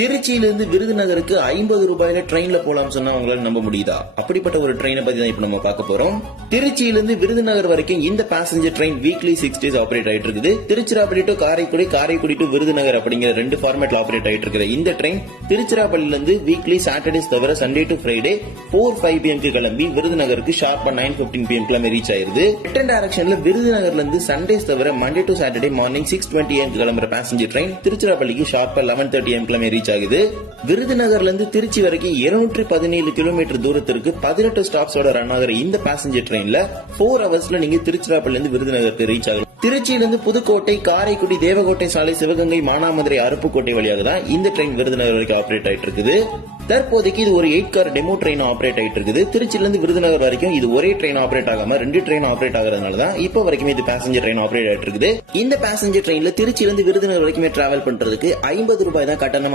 திருச்சியிலிருந்து விருதுநகருக்கு 50 ரூபாயில ட்ரெயின்ல போலாம் சொன்னா உங்களால நம்ப முடியுதா? அப்படிப்பட்ட ஒரு ட்ரெயினை பத்தி தான் இப்ப நம்ம பார்க்க போறோம். திருச்சியிலிருந்து விருதுநகர் வரைக்கும் இந்த passenger train weekly 6 days operate ஆயிட்டு இருக்குது. திருச்சிராப்பள்ளி டு காரைக்குடி, காரைக்குடி டு விருதுநகர் அப்படிங்கிற 2 ஃபார்மேட்ல ஆபரேட் ஆயிட்டு இருக்குது. இந்த ட்ரெயின் திருச்சிராப்பள்ளியில இருந்து வீக்லி சாட்டர்டேஸ் தவிர சண்டே டு ஃப்ரைடே 4:05 PM கிளம்பி விருதுநகருக்கு ஷார்ப்பா 9:15 PM கிளம்பி ரீச் ஆயிருது. ரிட்டர்ன் டைரக்ஷன்ல விருதுநகர்ல இருந்து சண்டேஸ் தவிர Monday to Saturday morning 6:20 AM கிளம்புற பேசஞ்சர் ட்ரெயின் திருச்சிராப்பள்ளிக்கு ஷார்ப்பா 11:30 AM கிளம்பி ரீச் ஆகுது. விருதுநகர்ல இருந்து திருச்சி வரைக்கும் 217 கிலோமீட்டர் தூரத்திற்கு 18 ஸ்டாப்ஸோட ரன் ஆகிற இந்த பேசஞ்சர் ட்ரெயின்ல 4 ஹவர்ஸ்ல நீங்க திருச்சிராப்பள்ளி இருந்து விருதுநகருக்கு ரீச் ஆகலாம். திருச்சியிலிருந்து புதுக்கோட்டை, காரைக்குடி, தேவகோட்டை சாலை, சிவகங்கை, மானாமதுரை, அருப்புக்கோட்டை வழியாக தான் இந்த ட்ரெயின் விருதுநகர் வரைக்கும் ஆபரேட் ஆயிட்டு இருக்குது. தற்போதைக்கு இது ஒரு 8 கார் டெமோ ட்ரெயின் ஆபரேட் ஆயிட்டு இருக்குது. திருச்சியிலிருந்து விருதுநகர் வரைக்கும் இது ஒரே ட்ரெயின் ஆபரேட் ஆகாம 2 ட்ரெயின் ஆபரேட் ஆகிறதுனால தான் இப்ப வரைக்கும் இது பேசஞ்சர் ட்ரெயின் ஆபரேட் ஆயிட்டு இருக்குது. இந்த பேசஞ்சர் ட்ரெயின்ல திருச்சியிலிருந்து விருதுநகர் வரைக்குமே டிராவல் பண்றதுக்கு 50 ரூபாய் தான் கட்டணம்